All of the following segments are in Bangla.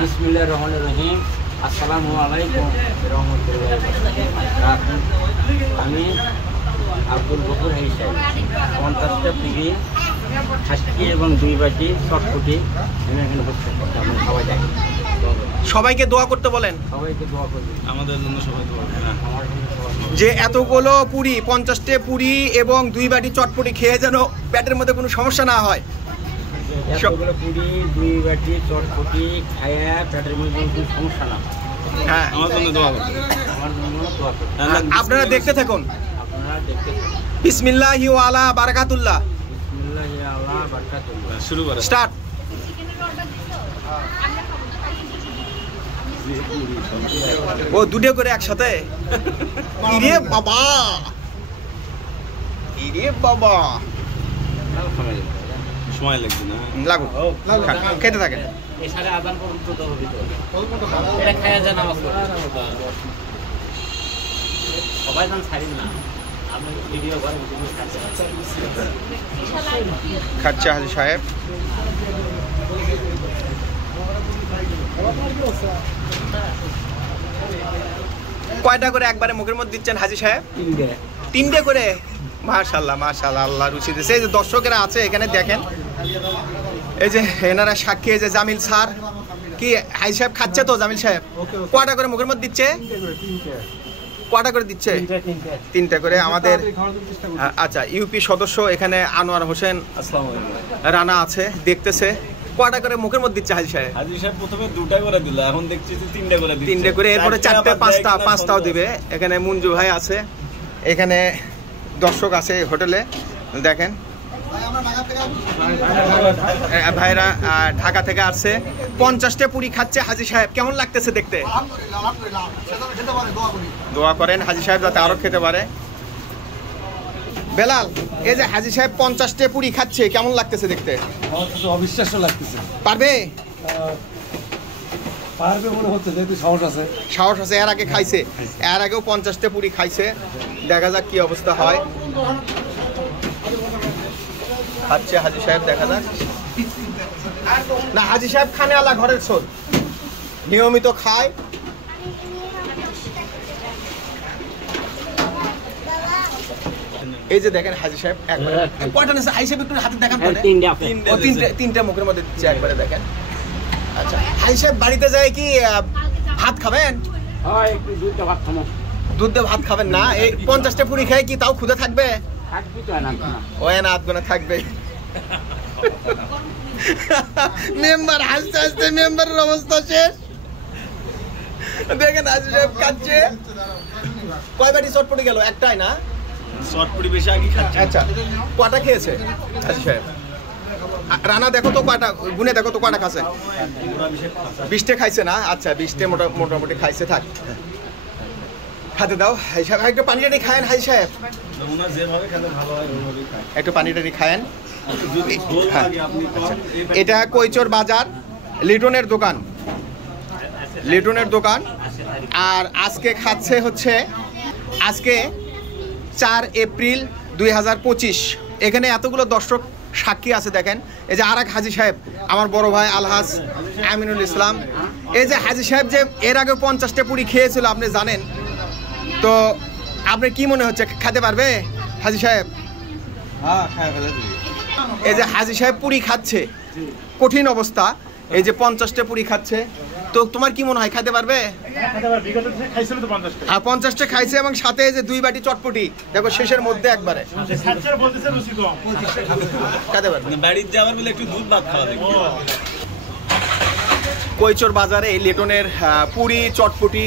বিসমিল্লাহির রহমানির রহিম। আসসালামু আলাইকুম রহমতুল্লাহ। আমি আব্দুল গফুর হিসাব 50টা পিড়ি খাসি এবং 2 বাটি চটপটি আমি এখানে বসে আমরা সবাই যাই। সবাইকে দোয়া করতে বলেন। সবাইকে দোয়া করবেন, আমাদের জন্য সবাই দোয়া করবেন। আমার জন্য সবাই। যে এতগুলো পুরি 50টা পুরি এবং 2 বাটি চটপটি খেয়ে যেন পেটের মধ্যে কোনো সমস্যা না হয়। এতগুলো পুরি 2 বাটি চটপটি খায়া পেটের মধ্যে কোনো সমস্যা না হয়। হ্যাঁ, আমার জন্য দোয়া করবেন। আমার জন্য দোয়া করবেন। আপনারা দেখতে থাকুন। আপনারা দেখতে থাকুন। বিসমিল্লাহি ওয়া আলা বারাকাতুল্লাহ। বিসমিল্লাহি আল্লাহ বারাকাতুল্লাহ। শুরু করেন। স্টার্ট। ও দুটো করে একসাথে। ইরে বাবা, ইরে বাবা, সময় লাগবে না। লাগুন, খেতে থাকেন। এই সাড়ে আজান পর্যন্ত তো হবে তো। এটা খায়া যা নামাজ পড়ো। সবাই জান ছাড়ি না। আমি ভিডিও করে ভিডিও খাচ্ছি। খাচ্ছে হাজি সাহেব। কয়টা করে একবারে মুখের মধ্যে দিচ্ছেন হাজি সাহেব? 3টে করে। মাশাআল্লাহ মাশাআল্লাহ, আল্লাহ রুচি দিয়েছে। এই যে দর্শকেরা আছে এখানে দেখেন, এই যে এনারা সাক্ষী, এই যে জামিল স্যার কি হাজি সাহেব খাচ্ছে তো? জামিল সাহেব কয়টা করে মুখের মধ্যে দিচ্ছে? কয়টা করে দিচ্ছে? 3টে করে। আমাদের আচ্ছা ইউপি সদস্য এখানে আনোয়ার হোসেন আসসালামু আলাইকুম। রানা আছে, দেখতেছে। কয়টা করে মুখের মধ্যে দিচ্ছে হাজি সাহেব? হাজি সাহেব প্রথমে 2টা করে দিল, এখন দেখছি যে 3টা করে দিচ্ছে। 3টে করে, এরপরে 4টে 5টাও দিবে। এখানে মঞ্জু ভাই আছে, এখানে দর্শক আছে হোটেলে দেখেন। ভাইরা ঢাকা থেকে আসছে, 50টা পুরি খাচ্ছে হাজি সাহেব। কেমন লাগতেছে দেখতে? দোয়া করেন হাজি সাহেব যাতে আরো খেতে পারে। বেলাল, এই যে হাজি সাহেব 50টা পুরি খাচ্ছে, কেমন লাগতেছে দেখতে? অবিশ্বাস্য লাগতেছে। পারবে? পারবে মনে হচ্ছে, যেহেতু সাহস আছে। সাহস আছে। এর আগে খাইছে, এর আগেও 50টা পুরি খাইছে। দেখা যাক কি অবস্থা হয়। খাচ্ছে হাজি সাহেব, দেখা যাক। না, হাজি সাহেব খানে আলা ঘরের ছোট, নিয়মিত খায়। এই যে দেখেন হাজি সাহেব একবারে কয়টা নিছে? হাজি সাহেব একটু হাতে দেখান। 3টে মুখের মধ্যে দিচ্ছে একবারে, দেখেন। আচ্ছা হাজি সাহেব বাড়িতে যায় কি ভাত খাবেন? হয় একটু দুধটা ভাত খামো। দুধ দিয়ে ভাত খাবেন না? এই 50টা পুরি খেয়ে কি তাও ক্ষুধা থাকবে? থাকবি তো না। ওই না আধগুনা থাকবে। মেম্বার হাসতে হাসতে মেম্বারের অবস্থা শেষ। দেখেন হাজি সাহেব খাচ্ছে। কয় বাটি চটপটি গেল? একটাই না? চটপটি বেশি আগে খাচ্ছে। আচ্ছা কয়টা খেয়েছে হাজি সাহেব? রানা দেখো তো কয়টা, গুনে দেখো তো কয়টা খাচ্ছে। 20টে খাইছে না? আচ্ছা 20টে মোটামুটি খাইছে। থাক, হাতে দাও হাজি সাহেব। একটু পানি টানি খায়েন হাজি সাহেব, নমুনা যেভাবে খেলে ভালো হয় ওইভাবেই খায়। একটু পানি টানি খায়েন। যদি ঝোল লাগে আপনি কম। এটা কৈচর বাজার, লিটনের দোকান, লিটনের দোকান। আর আজকে খাচ্ছে হচ্ছে আজকে 4 এপ্রিল 2025। এখানে এতগুলো দর্শক সাক্ষী আছে দেখেন। এই যে আর এক হাজি সাহেব, আমার বড় ভাই আলহাজ আমিনুল ইসলাম। এই যে হাজি সাহেব যে এর আগে 50টা পুরি খেয়েছিল আপনি জানেন তো, আপনার কি মনে হচ্ছে খেতে পারবে হাজি সাহেব? এই যে হাজি সাহেব পুরি খাচ্ছে, কঠিন অবস্থা। এই যে 50টা পুরি খাচ্ছে, তো তোমার কি মনে হয় খেতে পারবে? হ্যাঁ 50টা খাইছে এবং সাথে এই যে 2 বাটি চটপটি, দেখো শেষের মধ্যে একবারে খেতে পারবে। বাড়ির যাওয়ার বলে একটু দুধ ভাত খাওয়া দেখি। কৈচর বাজারে এই লিটনের পুরি চটপটি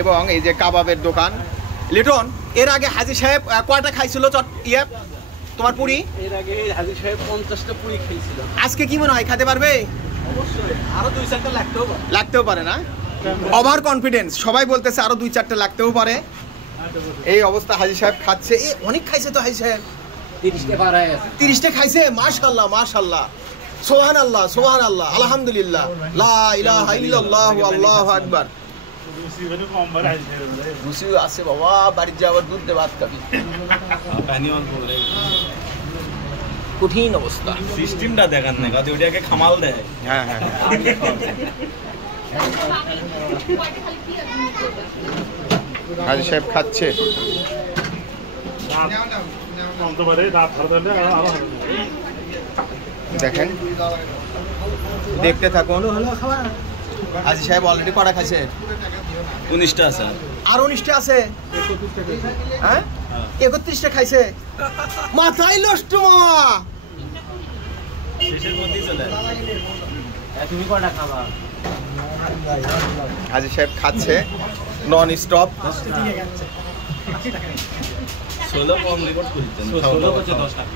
এবং এই যে কাবাবের দোকান। লিটন, এর আগে হাজি সাহেব কয়টা খাইছিল তোমার পুরি? এর আগে হাজি সাহেব 50টা পুরি খেয়েছিল। আজকে কি মনে হয় খেতে পারবে? অবশ্যই আরো 2-4টা লাগতেও পারে না? ওভার কনফিডেন্স, সবাই বলতেছে আরো 2-4টা লাগতেও পারে। এই অবস্থা হাজি সাহেব খাচ্ছে। অনেক খাইছে তো হাজি সাহেব, 30টা পার হয়ে গেছে। 30টা খাইছে। মাশাআল্লাহ মাশাআল্লাহ, সুবহানাল্লাহ সুবহানাল্লাহ, আলহামদুলিল্লাহ, লা ইলাহা ইল্লাল্লাহ, আল্লাহু আকবার। খুশি আছে বাবা, বাড়ির যাওয়ার দুধ দিয়ে ভাত খাবি। কঠিন অবস্থা। সিস্টেমটা দেখান না, কাজে ওইটাকে খামাল দেয়। হ্যাঁ হ্যাঁ হাজি সাহেব খাচ্ছে। দেখেন, দেখতে থাকুন। হাজি সাহেব অলরেডি কটা খাইছে? 19টা আছে। আর 19টা আছে। হ্যাঁ, 31টা খাইছে। মাথায় নষ্ট মামা। শেষের মধ্যেই চলে আসে। তুমি কটা খাবা? হাজি সাহেব খাচ্ছে নন স্টপ। 16 কম রেকর্ড করেছেন। 16 হচ্ছে 10 টাকা।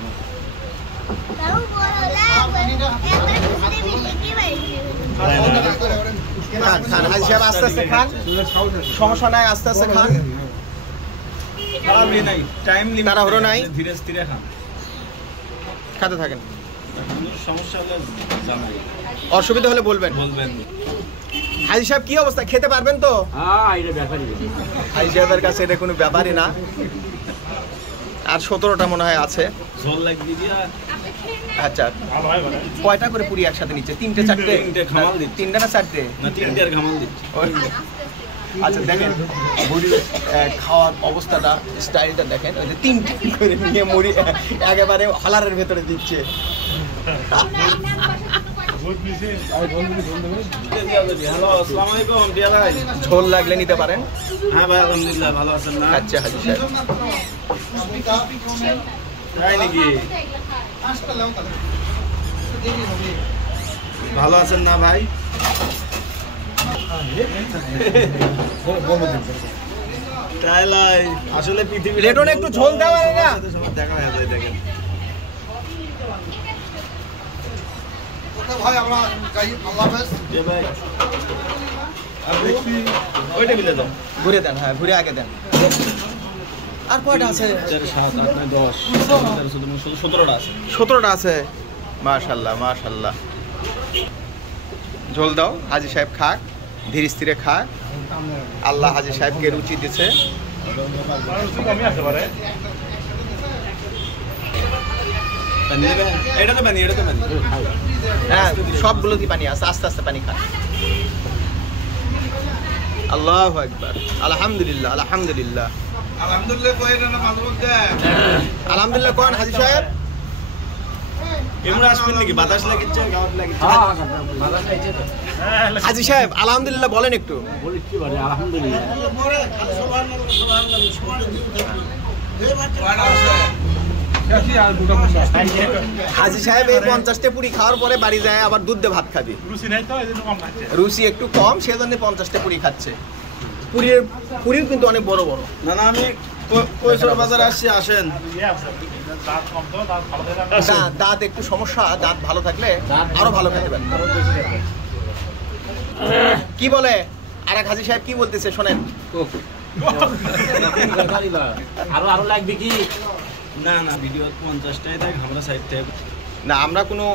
খান হাজি সাহেব, আস্তে আস্তে খান, সমস্যা নাই, আস্তে আস্তে খান, তাড়াহুড়ো নাই, টাইম লিমিট তাড়াহুড়ো নাই। ধীরে স্থিরে খান। খাতে থাকেন। কোনো সমস্যা হলে জানাই, অসুবিধা হলে বলবেন। হাজি সাহেব কি অবস্থা, খেতে পারবেন তো? হ্যাঁ, এটা ব্যাপারই। হাজি সাহেবের কাছে এটা কোনো ব্যাপারই না। আর 17টা মনে হয় আছে। ঝোল লাগবে দিয়া। আচ্ছা, কয়টা করে পুরি একসাথে নিচ্ছে? 3টে 4টে? 3টে খামাল দিচ্ছে। 3টে না 4টে? না, 3টার ঘামাল দিচ্ছে। আচ্ছা দেখেন মুড়ির খাওয়ার অবস্থাটা, স্টাইলটা দেখেন। ওই যে 3টে করে নিয়ে মুড়ি একেবারে হলারের ভেতরে দিচ্ছে। হ্যালো, আসসালামু আলাইকুম দিয়া ভাই। ঝোল লাগলে নিতে পারেন। হ্যাঁ ভাই, আলহামদুলিল্লাহ ভালো আছেন না? আচ্ছা হাজি সাহেব, তাই নাকি? ভালো আছেন না ভাই? তাই লাই, আসলে পৃথিবী লেটন একটু ঝোল দেওয়া হয় না? দেখা হয়ে যায়। দেখেন ভাই আমরা যাই, আল্লাহ হাফেজ। যে ভাই আপনি ওই টেবিলে দাও। ঘুরে দেন, হ্যাঁ ঘুরে আগে দেন। আর কয়টা আছে? 4 7 8 9 10 11 12 17টা আছে। 17টা আছে। মাশাআল্লাহ মাশাআল্লাহ। ঝোল দাও, হাজি সাহেব খাক, ধীরে স্থিরে খাক। আল্লাহ হাজি সাহেবকে রুচি দিছে। এটা তো পানি, এটা তো পানি। হ্যাঁ, সবগুলো কি পানি আছে, আস্তে আস্তে পানি খান। আল্লাহু আকবার, আলহামদুলিল্লাহ আলহামদুলিল্লাহ আলহামদুলিল্লাহ কই না মাঝে মধ্যে। আলহামদুলিল্লাহ কোন হাজি সাহেব? এমরা আসবেন নাকি? বাতাস লাগিচ্ছে, গাওয়াত লাগিচ্ছে। হ্যাঁ, ভালো খাইছে তো। হাজি সাহেব আলহামদুলিল্লাহ বলেন একটু। বলি কি বলে? আলহামদুলিল্লাহ। হাজি সাহেব এই 50টা পুরি খাওয়ার পরে বাড়ি যায় আবার দুধ দিয়ে ভাত খাবি। রুচি একটু কম, সেজন্য 50টা পুরি খাচ্ছে। পুরিও কিন্তু অনেক বড় বড়। না না, আমি কৈশোর বাজারে আসছি, আসেন। দাঁত একটু সমস্যা, দাঁত ভালো থাকলে আরো ভালো খেতে পারেন। কি বলে আর এক হাজি সাহেব কি বলতেছে শোনেন। আরো লাগবে কি? না না, ভিডিও 50টাই দেখ, আমরা সাইড থেকে না, আমরা কোনো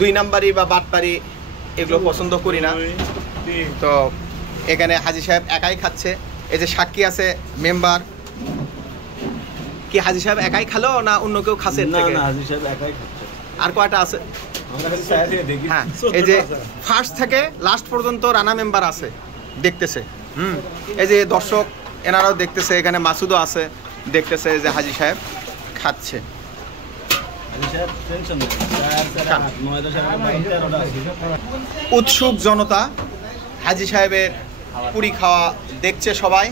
2 নাম্বারি বা বাটপারি এগুলো পছন্দ করি না। তো এখানে হাজি সাহেব একাই খাচ্ছে। এই যে সাক্ষী আছে মেম্বার। কি হাজি সাহেব একাই খালো না অন্য কেউ খাচ্ছে? না না, হাজি সাহেব একাই খাচ্ছে। আর কয়টা আছে? আমরা খালি সাইড থেকে দেখি। হ্যাঁ, এই যে ফার্স্ট থেকে লাস্ট পর্যন্ত রানা মেম্বার আছে, দেখতেছে। এই যে দর্শক এনারাও দেখতেছে, এখানে মাসুদও আছে, দেখতেছে যে হাজি সাহেব খাচ্ছে। হাজি সাহেব টেনশন নেই, 4 8 9 10 11 12 13টা আছে। উৎসুক জনতা হাজি সাহেবের পুরি খাওয়া দেখছে সবাই।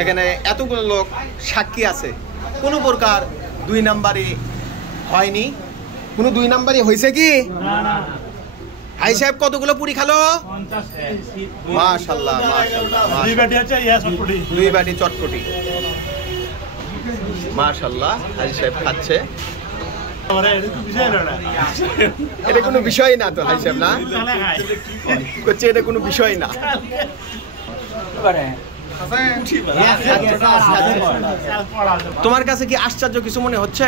এখানে এতগুলো লোক সাক্ষী আছে, কোনো প্রকার 2 নাম্বারই হয়নি। কোনো 2 নাম্বারই হয়েছে কি? হাজি সাহেব কতগুলো পুরি খালো? মাশাআল্লাহ মাশাআল্লাহ। 2 বাটি চটপটি। মাশাআল্লাহ, হাজি সাহেব খাচ্ছে। এটা কোনো বিষয় না তো হাজি সাহেব, না করছে, এটা কোনো বিষয় না। তোমার কাছে কি আশ্চর্য কিছু মনে হচ্ছে?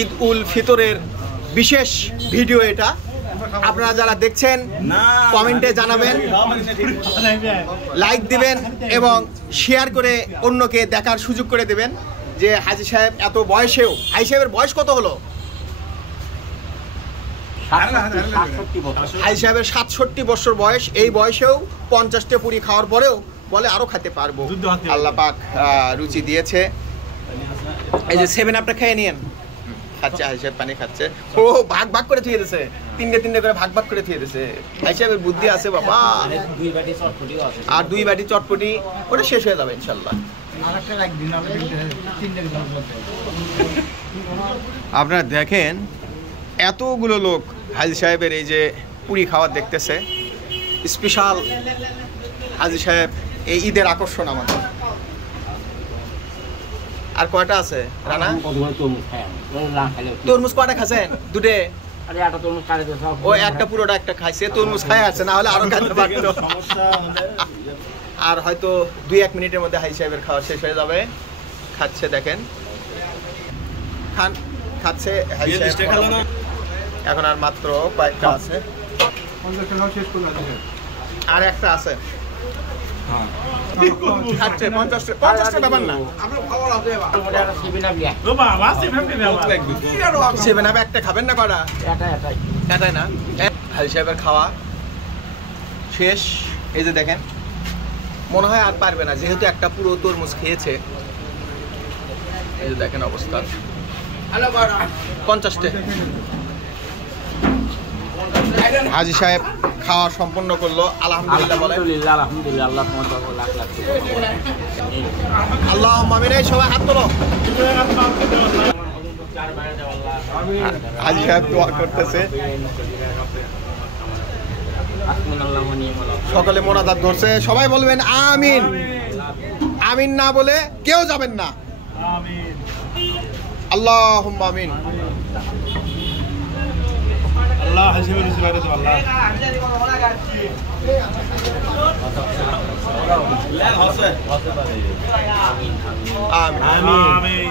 ঈদ উল ফিতরের বিশেষ ভিডিও এটা। আপনারা যারা দেখছেন কমেন্টে জানাবেন, লাইক দিবেন এবং শেয়ার করে অন্যকে দেখার সুযোগ করে দেবেন যে হাজি সাহেব এত বয়সেও, হাজি সাহেবের বয়স কত হলো? 67 বছর। হাজি সাহেবের 67 বছর বয়স, এই বয়সেও 50টা পুরি খাওয়ার পরেও বলে আরো খেতে পারবো। আল্লাহ পাক রুচি দিয়েছে। এই যে 7 আপটা খেয়ে নিয়েন। খাচ্ছে হাজি সাহেব, পানি খাচ্ছে। ও ভাগ ভাগ করে থুয়ে দিয়েছে, তিনটে করে ভাগ ভাগ করে থুয়ে দিয়েছে। হাজি সাহেবের বুদ্ধি আছে বাবা। দুই বাটি চটপটিও আছে। আর 2 বাটি চটপটি, ওটা শেষ হয়ে যাবে ইনশাল্লাহ। আপনারা দেখেন এতগুলো লোক হাজি সাহেবের এই যে পুরি খাওয়ার দেখতেছে। স্পেশাল হাজি সাহেব এই ঈদের আকর্ষণ আমাদের। আর কয়টা আছে রানা? তরমুজ কয়টা খাচ্ছেন? দুটো। আরে একটা তরমুজ খাইলে তো সব। ও একটা পুরোটা একটা খাইছে, তরমুজ খাই আছে, না হলে আরো খাইতে পারতো। সমস্যা হলে আর হয়তো 2-1 মিনিটের মধ্যে হাজি সাহেবের খাওয়া শেষ হয়ে যাবে। খাচ্ছে দেখেন, খাচ্ছে হাজি সাহেব। খেলো না। এখন আর মাত্র কয়েকটা আছে, আর একটা আছে। খাচ্ছে 50টা ব্যাপার না। 7 আপ একটা খাবেন না কটা? এটাই না। হাজি সাহেবের খাওয়া শেষ। এই যে দেখেন, মনে হয় আর পারবে না, যেহেতু একটা পুরো তরমুজ খেয়েছে। এই যে দেখেন অবস্থা। 50টা হাজি সাহেব খাওয়া সম্পন্ন করলো। আলহামদুলিল্লাহ বলেন। আলহামদুলিল্লাহ, আল্লাহ তোমার লাখ লাখ আল্লাহ আমিন। এই সবাই হাত তোলো। হাজি সাহেব দোয়া করতেছে। সকলে মোনাজাত ধরছে, সবাই বলবেন আমিন। আমিন না বলে কেউ যাবেন না। আল্লাহুম্মা আমিন। আল্লাহ হাসিবে রুজি বাইরে তো আল্লাহ আমিন। আমিন।